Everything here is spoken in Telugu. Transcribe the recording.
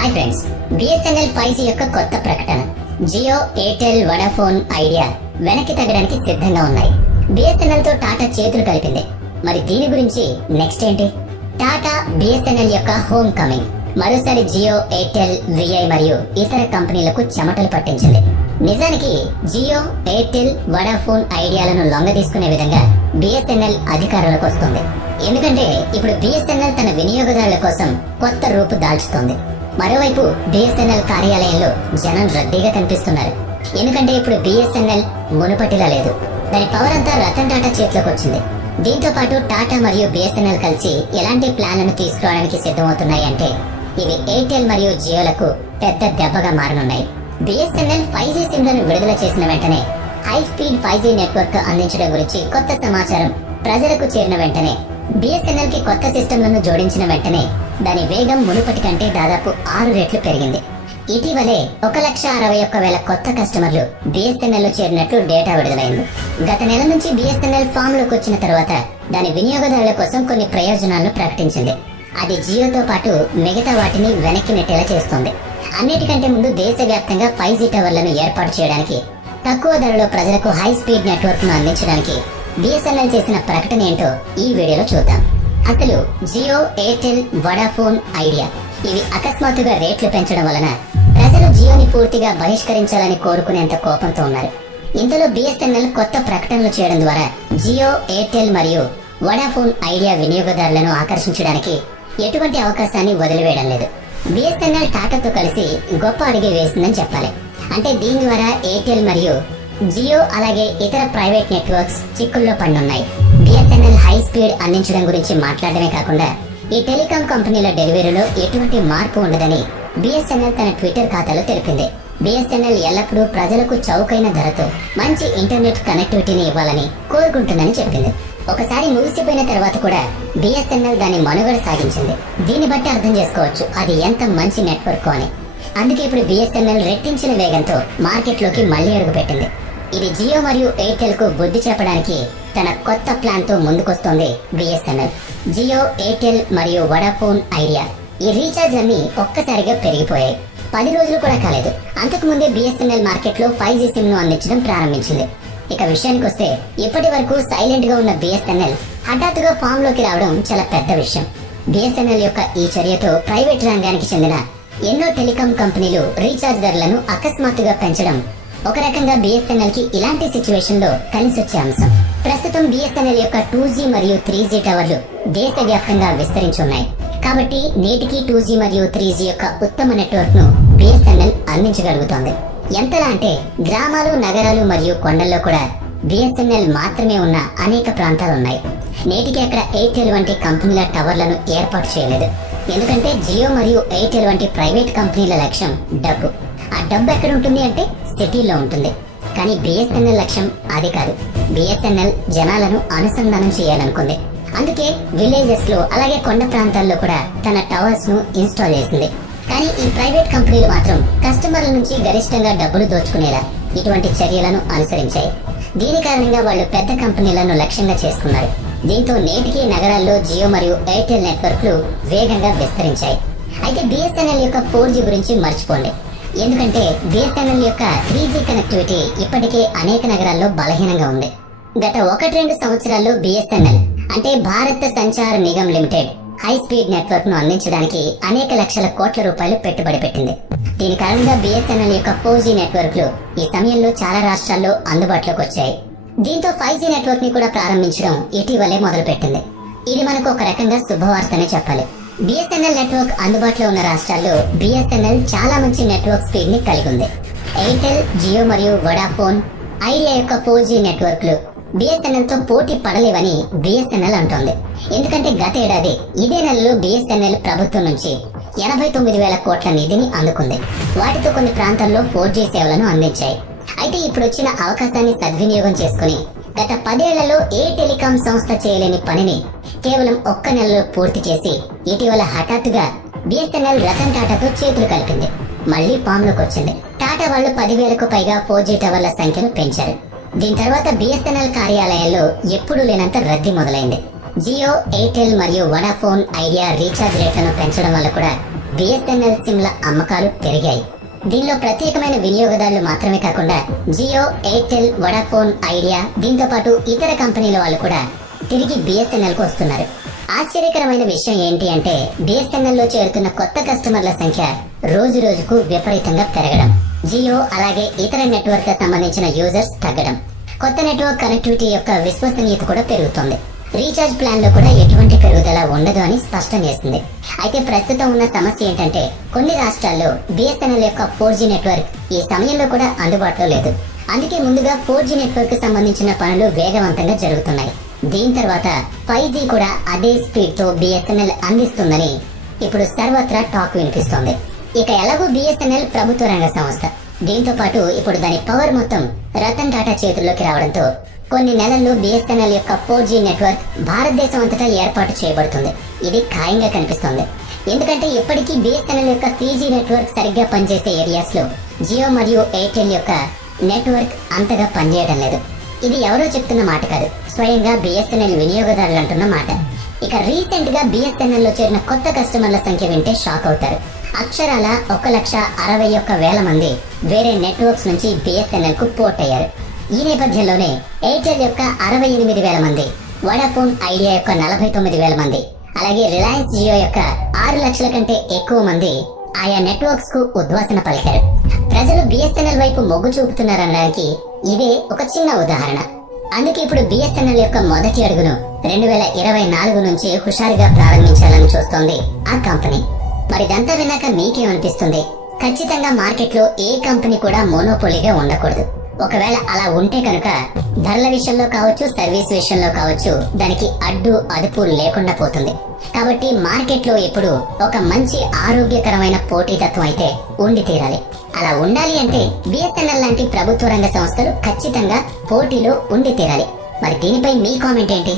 హాయ్ ఫ్రెండ్స్, బిఎస్ఎన్ఎల్ 5G యొక్క కొత్త ప్రకటన. జియో, ఎయిర్టెల్, వడాఫోన్, ఐడియా వెనక్కి తగ్గడానికి సిద్ధంగా ఉన్నాయి. బిఎస్ఎన్ఎల్ తో టాటా చేతులు కలిపింది. మరి దీని గురించి నెక్స్ట్ ఏంటి? టాటా బిఎస్ఎన్ఎల్ యొక్క హోమ్ కమింగ్ మరోసారి జియో, ఎయిర్టెల్, విఐ మరియు ఇతర కంపెనీలకు చెమటలు పట్టించింది. నిజానికి జియో, ఎయిర్టెల్, వడాఫోన్, ఐడియాలను లొంగదీసుకునే విధంగా బిఎస్ఎన్ఎల్ అధికారులకు వస్తుంది. ఎందుకంటే ఇప్పుడు బిఎస్ఎన్ఎల్ తన వినియోగదారుల కోసం కొత్త రూపు దాల్చుతోంది. మరోవైపు బిఎస్ఎన్ఎల్ కార్యాలయంలో జనం రద్దీగా కనిపిస్తున్నారు. ఎందుకంటే ఇప్పుడు బిఎస్ఎన్ఎల్ మునుపటిలా లేదు. దాని పవర్ అంతా రతన్ టాటా చేతిలోకి వచ్చింది. దీంతో పాటు టాటా మరియు బిఎస్ఎన్ఎల్ కలిసి ఎలాంటి ప్లాన్లను తీసుకురావడానికి సిద్ధమవుతున్నాయి అంటే ఇవి ఎయిర్టెల్ మరియు జియోలకు పెద్ద దెబ్బగా మారనున్నాయి. బిఎస్ఎన్ఎల్ 5G సిమ్లను విడుదల చేసిన వెంటనే హై స్పీడ్ 5G నెట్వర్క్ అందించడం గురించి కొత్త సమాచారం ప్రజలకు చేరిన వెంటనే బిఎస్ఎన్ఎల్ కి కొత్త సిస్టంలను జోడించిన వెంటనే దాని వేగం మునుపటి కంటే దాదాపు 6 రెట్లు పెరిగింది. ఇటీవలే 1,61,000 కొత్త కస్టమర్లు బిఎస్ఎన్ఎల్ లో చేరినట్లు డేటా విడుదలైంది. గత నెల నుంచి బిఎస్ఎన్ఎల్ ఫామ్ లోకి వచ్చిన తర్వాత దాని వినియోగదారుల కోసం కొన్ని ప్రయోజనాలను ప్రకటించింది. అది జియోతో పాటు మిగతా వాటిని వెనక్కి నెట్టేలా చేస్తుంది. అన్నిటికంటే ముందు దేశవ్యాప్తంగా 5G టవర్లను ఏర్పాటు చేయడానికి, తక్కువ ధరలో ప్రజలకు హై స్పీడ్ నెట్వర్క్ ను అందించడానికి బిఎస్ఎన్ఎల్ చేసిన ప్రకటన ఏంటో ఈ వీడియోలో చూద్దాం. అసలు జియో, ఎయిర్టెల్, వడాఫోన్, ఐడియా ఇవి అకస్మాత్తుగా రేట్లు పెంచడం వలన ప్రజలు జియోని పూర్తిగా బహిష్కరించాలని కోరుకునేంత కోపంతో ఉన్నారు. ఇందులో బిఎస్ఎన్ఎల్ కొత్త ప్రకటనలు చేయడం ద్వారా జియో, ఎయిర్టెల్ మరియు వడాఫోన్, ఐడియా వినియోగదారులను ఆకర్షించడానికి ఎటువంటి అవకాశాన్ని వదిలివేయడం లేదు. బిఎస్ఎన్ఎల్ టాటాతో కలిసి గొప్ప అడుగు వేసిందని చెప్పాలి. అంటే దీని ద్వారా ఎయిర్టెల్ మరియు జియో అలాగే ఇతర ప్రైవేట్ నెట్వర్క్స్ చిక్కుల్లో పడున్నాయి. బిఎస్ఎన్ఎల్ హై స్పీడ్ అందించడం గురించి మాట్లాడమే కాకుండా ఈ టెలికాం కంపెనీల డెలివరీలో ఎటువంటి మార్పు ఉండదని బిఎస్ఎన్ఎల్ తన ట్విట్టర్ ఖాతాలో తెలిపింది. బిఎస్ఎన్ఎల్ ఎల్లప్పుడూ ప్రజలకు చౌకైన ధరతో మంచి ఇంటర్నెట్ కనెక్టివిటీని ఇవ్వాలని కోరుకుంటుందని చెప్పింది. ఒకసారి ముగిసిపోయిన తర్వాత కూడా బిఎస్ఎన్ఎల్ దాని మనుగడ సాగించింది. దీన్ని బట్టి అర్థం చేసుకోవచ్చు అది ఎంత మంచి నెట్వర్క్ అని. అందుకే ఇప్పుడు బిఎస్ఎన్ఎల్ రెట్టించిన వేగంతో మార్కెట్లోకి మళ్లీ అడుగుపెట్టింది. ఇది జియో మరియు ఎయిర్టెల్ కు బుద్ధి చెప్పడానికి తన కొత్త ప్లాన్ తో ముందుకొస్తోంది బిఎస్ఎన్ఎల్. జియో, ఎయిర్టెల్ మరియు వడాఫోన్, ఐడియా ఈ రీఛార్జ్ అన్ని ఒక్కసారిగా పెరిగిపోయాయి. 10 రోజులు కూడా కాలేదు. అంతకు ముందే బిఎస్ఎన్ఎల్ మార్కెట్ లో 5G సిమ్ ను అందించడం ప్రారంభించింది. ఇక విషయానికి వస్తే ఇప్పటి వరకు సైలెంట్ గా ఉన్న బిఎస్ఎన్ఎల్ హఠాత్తుగా ఫామ్ లోకి రావడం చాలా పెద్ద విషయం. బిఎస్ఎన్ఎల్ యొక్క ఈ చర్యతో ప్రైవేట్ రంగానికి చెందిన ఎన్నో టెలికాం కంపెనీలు రీఛార్జ్ ధరలను అకస్మాత్తుగా పెంచడం ఒక రకంగా బిఎస్ఎన్ఎల్ కి ఇలాంటి సిచ్యువేషన్ లో కలిసొచ్చే అంశం. ప్రస్తుతం బిఎస్ఎన్ఎల్ యొక్క 2G మరియు 3G టవర్లు దేశవ్యాప్తంగా విస్తరించున్నాయి. కాబట్టి నేటికి 2G మరియు 3G యొక్క ఉత్తమ నెట్వర్క్ ను బిఎస్ఎన్ఎల్ అందించగలుగుతోంది. ఎంతలా అంటే గ్రామాలు, నగరాలు మరియు కొండల్లో కూడా బిఎస్ఎన్ఎల్ మాత్రమే ఉన్న అనేక ప్రాంతాలు ఉన్నాయి. నేటికి అక్కడ ఎయిర్టెల్ వంటి కంపెనీల టవర్లను ఏర్పాటు చేయలేదు. ఎందుకంటే జియో మరియు ఎయిర్టెల్ వంటి ప్రైవేట్ కంపెనీల లక్ష్యం డబ్బు. ఆ డబ్బు ఎక్కడ ఉంటుంది అంటే సిటీలో ఉంటుంది. కానీ బిఎస్ఎన్ఎల్ లక్ష్యం అది కాదు. బిఎస్ఎన్ఎల్ జనాలను అనుసంధానం చేయాలనుకుంది. అందుకే విలేజెస్ లో అలాగే కొండ ప్రాంతాల్లో కూడా తన టవర్స్ ను ఇన్స్టాల్ చేసింది. కానీ ఈ ప్రైవేట్ కంపెనీలు మాత్రం కస్టమర్ల నుంచి గరిష్టంగా డబ్బులు దోచుకునేలా ఇటువంటి చర్యలను అనుసరించాయి. దీని కారణంగా వాళ్ళు పెద్ద కంపెనీలను లక్ష్యంగా చేసుకున్నారు. దీంతో నేటికి నగరాల్లో జియో మరియు ఎయిర్టెల్ నెట్వర్క్లు వేగంగా విస్తరించాయి. అయితే బిఎస్ఎన్ఎల్ యొక్క 4G గురించి మర్చిపోండి. ఎందుకంటే బిఎస్ఎన్ఎల్ యొక్క 3G కనెక్టివిటీ ఇప్పటికే అనేక నగరాల్లో బలహీనంగా ఉంది. గత 1-2 సంవత్సరాల్లో బిఎస్ఎన్ఎల్ అంటే Bharat Sanchar Nigam limited high speed network ను అందించడానికి అనేక లక్షల కోట్ల రూపాయలు పెట్టుబడి పెట్టింది. దీని కారణంగా బిఎస్ఎన్ఎల్ యొక్క 4G నెట్వర్క్లు ఈ సమయంలో చాలా రాష్ట్రాల్లో అందుబాటులోకి వచ్చాయి. దీంతో 5G నెట్వర్క్ ని కూడా ప్రారంభించడం ఇటీవలే మొదలుపెట్టింది. ఇది మనకు ఒక రకంగా శుభవార్తనే చెప్పాలి. బిఎస్ఎన్ఎల్ నెట్వర్క్ అందుబాటులో ఉన్న రాష్ట్రాల్లో బిఎస్ఎన్ఎల్ చాలా మంచి నెట్వర్క్ స్పీడ్ ని కలిగి ఉంది. ఎయిర్టెల్, జియో మరియు వడాఫోన్, ఐడియా యొక్క 4G నెట్వర్క్లు బిఎస్ఎన్ఎల్ తో పోటీ పడలేవని బిఎస్ఎన్ఎల్ అంటోంది. ఎందుకంటే గత ఏడాది ఇదే నెలలో బిఎస్ఎన్ఎల్ ప్రభుత్వం నుంచి 89,000 కోట్ల నిధిని అందుకుంది. వాటితో కొన్ని ప్రాంతాల్లో 4G సేవలను అందించాయి. అయితే ఇప్పుడు వచ్చిన అవకాశాన్ని సద్వినియోగం చేసుకుని గత 10 ఏళ్లలో ఏ టెలికాం సంస్థ చేయలేని పనిని కేవలం 1 నెలలో పూర్తి చేసి ఇటీవల హఠాత్తుగా బిఎస్ఎన్ఎల్ రతన్ టాటాతో చేతులు కలిపింది. మళ్లీ ఫామ్ లోకి వచ్చింది. టాటా వాళ్ళు 10,000కు పైగా 4G టవర్ల సంఖ్యను పెంచారు. దీని తర్వాత బిఎస్ఎన్ఎల్ కార్యాలయాల్లో ఎప్పుడూ లేనంత రద్దీ మొదలైంది. జియో, ఎయిర్టెల్ మరియు వడాఫోన్, ఐడియా రీఛార్జ్ రేట్లను పెంచడం వల్ల కూడా బిఎస్ఎన్ఎల్ సిమ్ల అమ్మకాలు పెరిగాయి. దీనిలో ప్రత్యేకమైన వినియోగదారులు మాత్రమే కాకుండా జియో, ఎయిర్టెల్, వడాఫోన్ ఐడియా, దీంతో పాటు ఇతర కంపెనీల వాళ్ళు కూడా తిరిగి బిఎస్ఎన్ఎల్ కు వస్తున్నారు. ఆశ్చర్యకరమైన విషయం ఏంటి అంటే బిఎస్ఎన్ఎల్ లో చేరుతున్న కొత్త కస్టమర్ల సంఖ్య రోజు రోజుకు విపరీతంగా పెరగడం, జియో అలాగే ఇతర నెట్వర్క్ కు సంబంధించిన యూజర్స్ తగ్గడం, కొత్త నెట్వర్క్ కనెక్టివిటీ యొక్క విశ్వసనీయత కూడా పెరుగుతోంది. రీఛార్జ్ ప్లాన్ లో కూడా ఎటువంటి పెరుగుదల ఉండదు అని స్పష్టం చేసింది. అయితే ప్రస్తుతం ఉన్న సమస్య ఏంటంటే కొన్ని రాష్ట్రాల్లో బిఎస్ఎన్ఎల్ యొక్క 4G నెట్వర్క్ ఈ సమయంలో కూడా అందుబాటులో లేదు. అందుకే ముందుగా 4G నెట్వర్క్ కు సంబంధించిన పనులు వేగవంతంగా జరుగుతున్నాయి. దీని తర్వాత 5G కూడా అదే స్పీడ్ తో బిఎస్ఎన్ఎల్ అందిస్తుందని ఇప్పుడు సర్వత్రా టాక్ వినిపిస్తోంది. ఇక ఎలాగో బిఎస్ఎన్ఎల్ ప్రభుత్వ రంగ సంస్థ, దీంతో పాటు ఇప్పుడు దాని పవర్ మొత్తం రతన్ టాటా చేతుల్లోకి రావడంతో కొన్ని నెలల్లో బిఎస్ఎన్ఎల్ యొక్క 4G నెట్వర్క్ భారతదేశం అంతటా ఏర్పాటు చేయబడుతుంది. ఇది ఖాయంగా కనిపిస్తోంది. ఎందుకంటే ఇప్పటికీ బిఎస్ఎన్ఎల్ యొక్క 3G నెట్వర్క్ సరిగ్గా పనిచేసే ఏరియాస్ లో జియో మరియు ఎయిర్టెల్ యొక్క నెట్వర్క్ అంతగా పనిచేయడం లేదు. ఇది ఎవరో చెప్తున్న మాట కాదు, స్వయంగా బిఎస్ఎన్ఎల్ వినియోగదారులు అంటున్న మాట. ఇక రీసెంట్ గా బిఎస్ఎన్ఎల్ లో చేరిన కొత్త కస్టమర్ల సంఖ్య వింటే షాక్ అవుతారు. అక్షరాల 1,61,000 మంది వేరే నెట్వర్క్స్ నుంచి బిఎస్ఎన్ఎల్ కు పోర్ట్ అయ్యారు. ఈ నేపథ్యంలోనే ఎయిర్టెల్ యొక్క 68,000 మంది, వడాఫోన్ ఐడియా యొక్క 49,000 మంది, అలాగే రిలయన్స్ జియో యొక్క 6 లక్షల కంటే ఎక్కువ మంది ఆయా నెట్వర్క్స్ కు ఉద్వాసన పలికారు. ప్రజలు బిఎస్ఎన్ఎల్ వైపు మొగ్గు చూపుతున్నారనడానికి ఇదే ఒక చిన్న ఉదాహరణ. అందుకే ఇప్పుడు బిఎస్ఎన్ఎల్ యొక్క మొదటి అడుగును 2024 నుంచి హుషారుగా ప్రారంభించాలని చూస్తోంది ఆ కంపెనీ. మరి ఇదంతా విన్నాక మీకేమనిపిస్తుంది? ఖచ్చితంగా మార్కెట్ లో ఏ కంపెనీ కూడా మోనోపోలీగా ఉండకూడదు. ఒకవేళ అలా ఉంటే కనుక ధరల విషయంలో కావచ్చు, సర్వీస్ విషయంలో కావచ్చు, దానికి అడ్డు అదుపు లేకుండా పోతుంది. కాబట్టి మార్కెట్ లో ఎప్పుడు ఒక మంచి ఆరోగ్యకరమైన పోటీతత్వం అయితే ఉండి తీరాలి. అలా ఉండాలి అంటే బిఎస్ఎన్ఎల్ లాంటి ప్రభుత్వ రంగ సంస్థలు ఖచ్చితంగా పోటీలో ఉండి తీరాలి. మరి దీనిపై మీ కామెంట్ ఏంటి?